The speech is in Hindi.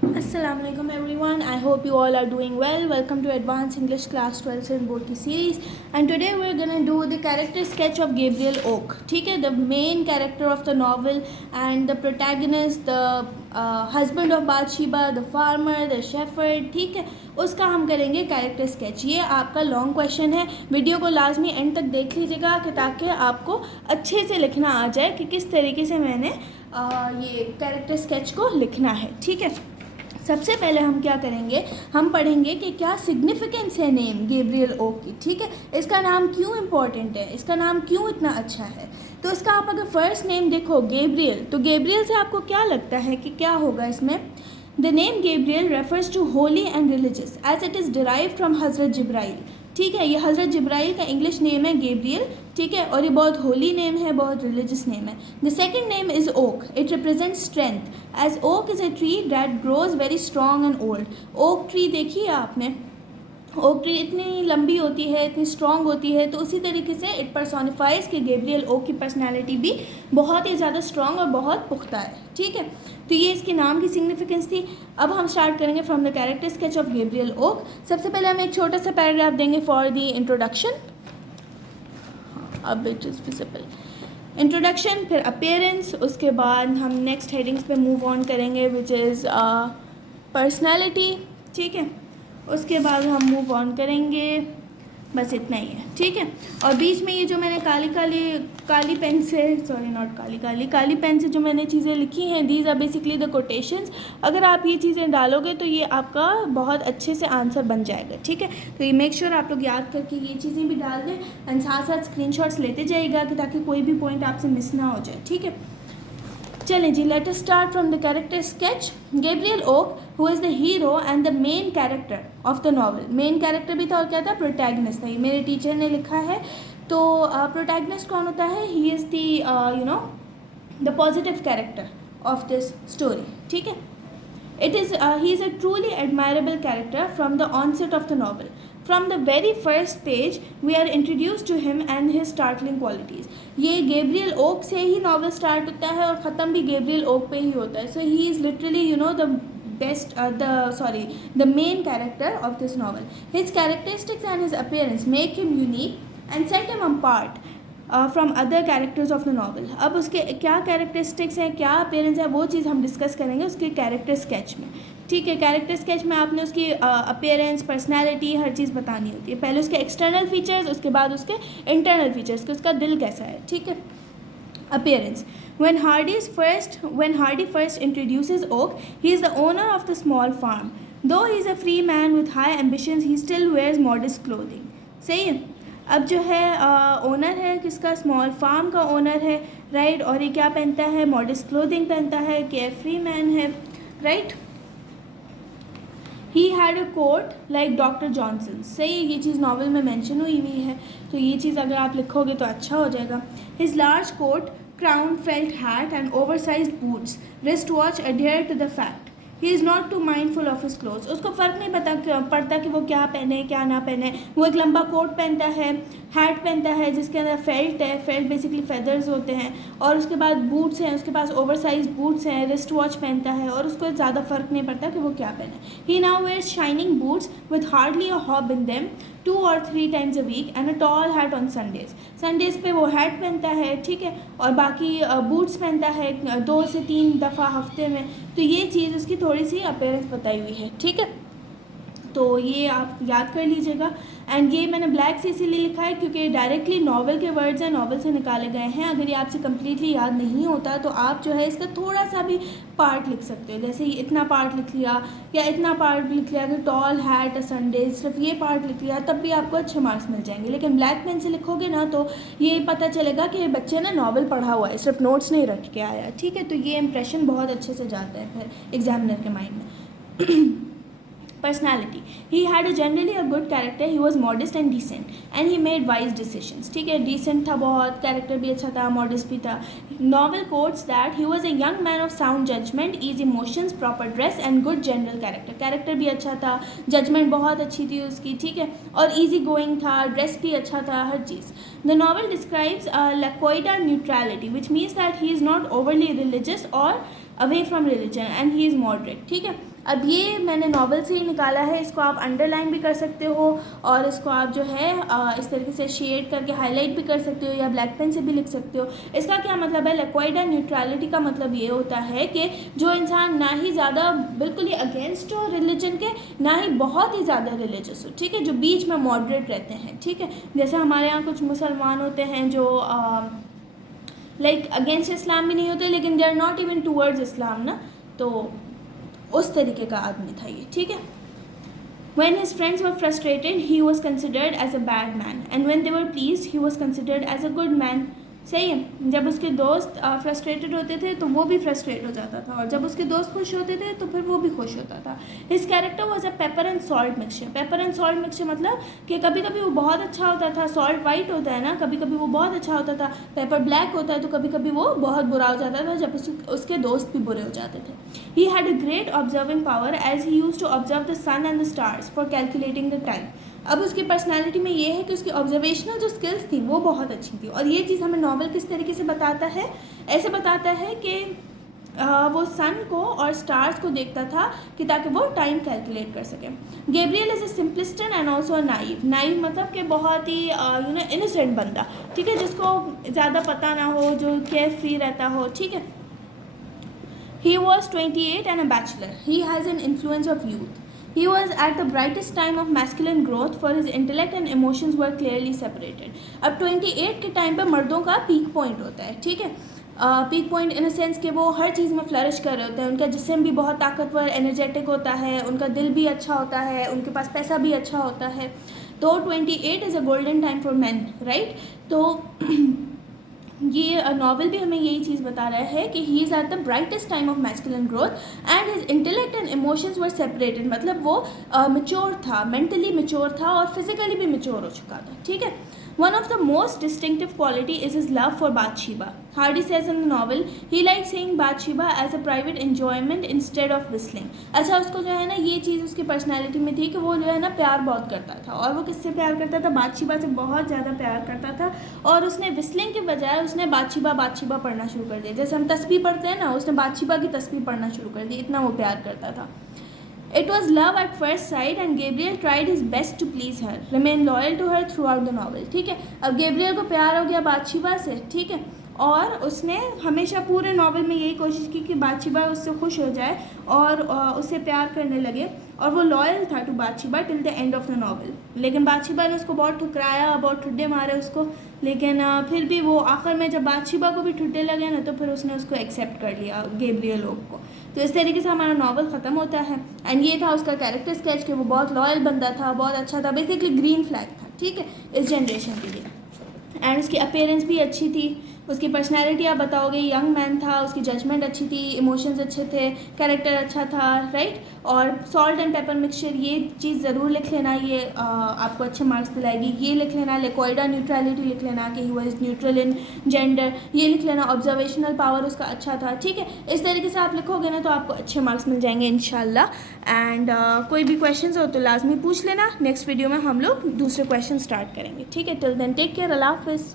Assalamualaikum everyone. I hope you all are doing well. Welcome to Advanced English Class 12 in Board series. And today we're gonna do the character sketch of Gabriel Oak. ठीक है, the main character of the novel and the protagonist, the husband of Bathsheba, the farmer, the shepherd. ठीक है, उसका हम करेंगे कैरेक्टर स्केच. ये आपका लॉन्ग क्वेश्चन है. वीडियो को लाजमी एंड तक देख लीजिएगा ताकि आपको अच्छे से लिखना आ जाए कि किस तरीके से मैंने ये कैरेक्टर स्केच को लिखना है. ठीक है, सबसे पहले हम क्या करेंगे, हम पढ़ेंगे कि क्या सिग्निफिकेंस है नेम गैब्रियल ओक की. ठीक है, इसका नाम क्यों इम्पॉर्टेंट है, इसका नाम क्यों इतना अच्छा है. तो इसका आप अगर फर्स्ट नेम देखो गैब्रियल, तो गैब्रियल से आपको क्या लगता है कि क्या होगा इसमें. The name Gabriel refers to holy and religious as it is derived from हज़रत जिब्राइल. ठीक है, ये हज़रत जिब्राइल का इंग्लिश नेम है गैब्रियल. ठीक है, और ये बहुत होली नेम है, बहुत रिलीजियस नेम है. The second name is oak. It represents strength as oak is a tree that grows very strong and old. Oak tree देखी है आपने, ओक ट्री इतनी लंबी होती है, इतनी स्ट्रॉन्ग होती है. तो उसी तरीके से इट पर्सोनिफाइज कि गैब्रियल ओक की पर्सनैलिटी भी बहुत ही ज़्यादा स्ट्रॉन्ग और बहुत पुख्ता है. ठीक है, तो ये इसके नाम की सिग्निफिकेंस थी. अब हम स्टार्ट करेंगे from the character sketch of Gabriel Oak. सबसे पहले हम एक छोटा सा पैराग्राफ देंगे फॉर द इंट्रोडक्शन. अब इट इज़ विजिबल. इंट्रोडक्शन, फिर अपीयरेंस, उसके बाद हम नेक्स्ट हेडिंग्स पे मूव ऑन करेंगे विच इज़ पर्सनैलिटी. ठीक है, उसके बाद हम मूव ऑन करेंगे. बस इतना ही है. ठीक है, और बीच में ये जो मैंने काली पेन से, सॉरी नॉट काली पेन से जो मैंने चीज़ें लिखी हैं, these are basically the quotations. अगर आप ये चीज़ें डालोगे तो ये आपका बहुत अच्छे से आंसर बन जाएगा. ठीक है, तो ये मेक श्योर आप लोग याद करके ये चीज़ें भी डाल दें एंड साथ साथ स्क्रीनशॉट्स लेते जाइएगा कि ताकि कोई भी पॉइंट आपसे मिस ना हो जाए. ठीक है, चलें जी, let us start from the character sketch. Gabriel Oak who is the hero and the main character of the novel. Main character भी था और क्या था, प्रोटैगनिस्ट था. ये मेरे टीचर ने लिखा है. तो प्रोटैगनिस्ट कौन होता है, he is the the positive character of this story. ठीक है, he is a truly admirable character from the onset of the novel. From the very first page we are introduced to him and his startling qualities. ये गैब्रियल ओक से ही नॉवल स्टार्ट होता है और ख़त्म भी गैब्रियल ओक पे ही होता है. So he is literally the main character of this novel. His characteristics and his appearance make him unique and set him apart from other characters of the novel. अब उसके क्या कैरेक्टरिस्टिक्स हैं, क्या अपीयरेंस है, वो चीज़ हम डिस्कस करेंगे उसके कैरेक्टर स्केच में. ठीक है, कैरेक्टर स्केच में आपने उसकी अपीयरेंस, पर्सनैलिटी, हर चीज़ बतानी होती है. पहले उसके एक्सटर्नल फीचर्स, उसके बाद उसके इंटरनल फीचर्स, कि उसका दिल कैसा है. ठीक है, appearance. When Hardy first introduces Oak, he is the owner of the small farm. Though he is a free man with high ambitions, he still wears modest clothing. सही है. अब जो है ओनर है किसका, स्मॉल फार्म का ओनर है, राइट. और ये क्या पहनता है, मॉडेस्ट क्लोथिंग पहनता है, केयर फ्री मैन है, right. He had a coat like doctor Johnson. सही है, ये चीज़ नॉवल में मेंशन हुई है, तो ये चीज़ अगर आप लिखोगे तो अच्छा हो जाएगा. His large coat, crown, felt hat and oversized boots, wrist watch adhere to the fact. He is not too mindful of his clothes. उसको फ़र्क नहीं पड़ता कि वो क्या पहने क्या ना पहने. वो एक लंबा कोट पहनता है, हैट पहनता है जिसके अंदर फेल्ट है, फेल्ट बेसिकली फेदर्स होते हैं, और उसके बाद बूट्स हैं, उसके पास ओवरसाइज बूट्स हैं, रिस्ट वॉच पहनता है, और उसको ज़्यादा फ़र्क नहीं पड़ता कि वो क्या पहने. He now wears shining boots with hardly a hob in them 2 or 3 times a week and a tall hat on Sundays. Sundays पे वो हैट पहनता है. ठीक है, और बाकी बूट्स पहनता है 2 से 3 दफ़ा हफ्ते में. तो ये चीज़ उसकी थोड़ी सी अपीयरेंस बताई हुई है. ठीक है, तो ये आप याद कर लीजिएगा. एंड ये मैंने ब्लैक से इसीलिए लिखा है क्योंकि डायरेक्टली नॉवल के वर्ड्स हैं, नॉवल से निकाले गए हैं. अगर ये आपसे कम्प्लीटली याद नहीं होता तो आप जो है इसका थोड़ा सा भी पार्ट लिख सकते हो. जैसे इतना पार्ट लिख लिया या इतना पार्ट लिख लिया कि टॉल हैट अ संडे, सिर्फ ये पार्ट लिख लिया, तब भी आपको अच्छे मार्क्स मिल जाएंगे. लेकिन ब्लैक पेन से लिखोगे ना तो ये पता चलेगा कि बच्चे ने नॉवल पढ़ा हुआ है, सिर्फ नोट्स नहीं रट के आया. ठीक है, तो ये इंप्रेशन बहुत अच्छे से जाता है फिर एग्जामिनर के माइंड में. Personality. He had generally a good character. He was modest and decent, and he made wise decisions. ठीक है, decent था बहुत, character भी अच्छा था, modest भी था. Novel quotes that he was a young man of sound judgment, easy emotions, proper dress and good general character. Character भी अच्छा था, judgment बहुत अच्छी थी उसकी. ठीक है, और easy going था, dress भी अच्छा था, हर चीज़. The novel describes lacoida neutrality, which means that he is not overly religious or away from religion and he is moderate. ठीक है, अब ये मैंने नॉवल से ही निकाला है, इसको आप अंडरलाइन भी कर सकते हो और इसको आप जो है इस तरीके से शेड करके हाईलाइट भी कर सकते हो या ब्लैक पेन से भी लिख सकते हो। इसका क्या मतलब है, लिक्विड न्यूट्रलिटी का मतलब ये होता है कि जो इंसान ना ही ज़्यादा बिल्कुल ही अगेंस्ट हो रिलीजन के, ना ही बहुत ही ज़्यादा रिलीजियस हो, ठीक है, जो बीच में मॉडरेट रहते हैं। ठीक है, जैसे हमारे यहाँ कुछ मुसलमान होते हैं जो लाइक अगेंस्ट इस्लाम भी नहीं होते लेकिन they are not even towards Islam ना, तो उस तरीके का आदमी था ये। ठीक है, When his friends were frustrated, he was considered as a bad man, and when they were pleased, he was considered as a good man. सही है, जब उसके दोस्त फ्रस्ट्रेटेड होते थे तो वो भी फ्रस्ट्रेट हो जाता था, और जब उसके दोस्त खुश होते थे तो फिर वो भी खुश होता था। His character was a paper and salt mixture. Paper and salt mixture मतलब कि कभी कभी वो बहुत अच्छा होता था, सॉल्ट वाइट होता है ना, कभी कभी वो बहुत अच्छा होता था, पेपर ब्लैक होता है तो कभी कभी वो बहुत बुरा हो जाता था जब उसके दोस्त भी बुरे हो जाते थे। He had a great observing power as he use to observe the sun and the stars for calculating the time. अब उसकी पर्सनालिटी में ये है कि उसकी ऑब्जर्वेशनल जो स्किल्स थी वो बहुत अच्छी थी, और ये चीज़ हमें नॉवल किस तरीके से बताता है, ऐसे बताता है कि वो सन को और स्टार्स को देखता था कि ताकि वो टाइम कैलकुलेट कर सके। Gabriel is a simpleton and also a naive. Naive मतलब कि बहुत ही इनोसेंट बंदा, ठीक है, जिसको ज़्यादा पता ना हो, जो केयर फ्री रहता हो। ठीक है, he was 28 and a bachelor. He has an influence of youth. He was at the brightest time of masculine growth, for his intellect and emotions were clearly separated. अब 28 के टाइम पे मर्दों का पीक पॉइंट होता है। ठीक है, peak point in a sense कि वो हर चीज़ में फ्लरिश कर रहे होते हैं, उनका जिस्म भी बहुत ताकतवर एनर्जेटिक होता है, उनका दिल भी अच्छा होता है, उनके पास पैसा भी अच्छा होता है। तो 28 is a golden time for man, right. तो ये नॉवल भी हमें यही चीज़ बता रहा है कि he is at the brightest time of masculine growth and his intellect and emotions were separated. मतलब वो मेच्योर था, मेंटली मेच्योर था और फिजिकली भी मेच्योर हो चुका था। ठीक है, one of the most distinctive quality is his love for Bathsheba. Hardy says in the novel, he liked seeing Bathsheba as a private enjoyment instead of whistling. अच्छा, उसको जो है ना ये चीज़ उसकी पर्सनैलिटी में थी कि वो जो है ना प्यार बहुत करता था, और वो किससे प्यार करता था, बादशीबा से बहुत ज़्यादा प्यार करता था, और उसने whistling के बजाय उसने बादशीबा बादशीबा पढ़ना शुरू कर दिया। जैसे हम तस्बीह पढ़ते हैं ना, उसने बादशीबा की तस्बीह पढ़ना शुरू कर दी, इतना वो प्यार करता था। It was love at first sight and Gabriel tried his best to please her, remain loyal to her throughout the novel. ठीक है, अब गैब्रियल को प्यार हो गया बादशीबा से, ठीक है, और उसने हमेशा पूरे नावल में यही कोशिश की कि बादशीबा उससे खुश हो जाए और उससे प्यार करने लगे, और वो लॉयल था to Bathsheba till the end of the novel. लेकिन बादशीबा ने उसको बहुत ठुकराया, बहुत ठुड्डे मारे उसको, लेकिन फिर भी वो आखिर में जब बादशीबा को भी ठुड्डे लगे ना, तो फिर उसने उसको एक्सेप्ट कर लिया, गैब्रियल को। तो इस तरीके से हमारा नावल ख़त्म होता है। एंड ये था उसका कैरेक्टर स्केच कि वो बहुत लॉयल बंदा था, बहुत अच्छा था, बेसिकली ग्रीन फ्लैग था, ठीक है, इस जनरेशन के लिए। एंड उसकी अपीयरेंस भी अच्छी थी, उसकी पर्सनैलिटी आप बताओगे यंग मैन था, उसकी जजमेंट अच्छी थी, इमोशंस अच्छे थे, कैरेक्टर अच्छा था, राइट। और सॉल्ट एंड पेपर मिक्सचर ये चीज़ ज़रूर लिख लेना, ये आपको अच्छे मार्क्स दिलाएगी। ये लिख लेना, लिक्विड न्यूट्रलिटी लिख लेना कि he was neutral in gender, ये लिख लेना, ऑब्जर्वेशनल पावर उसका अच्छा था। ठीक है, इस तरीके से आप लिखोगे ना तो आपको अच्छे मार्क्स मिल जाएंगे इंशाल्लाह। एंड कोई भी क्वेश्चन हो तो लाजमी पूछ लेना। नेक्स्ट वीडियो में हम लोग दूसरे क्वेश्चन स्टार्ट करेंगे। ठीक है, टिल देन टेक केयर, अल्लाह हाफिज़।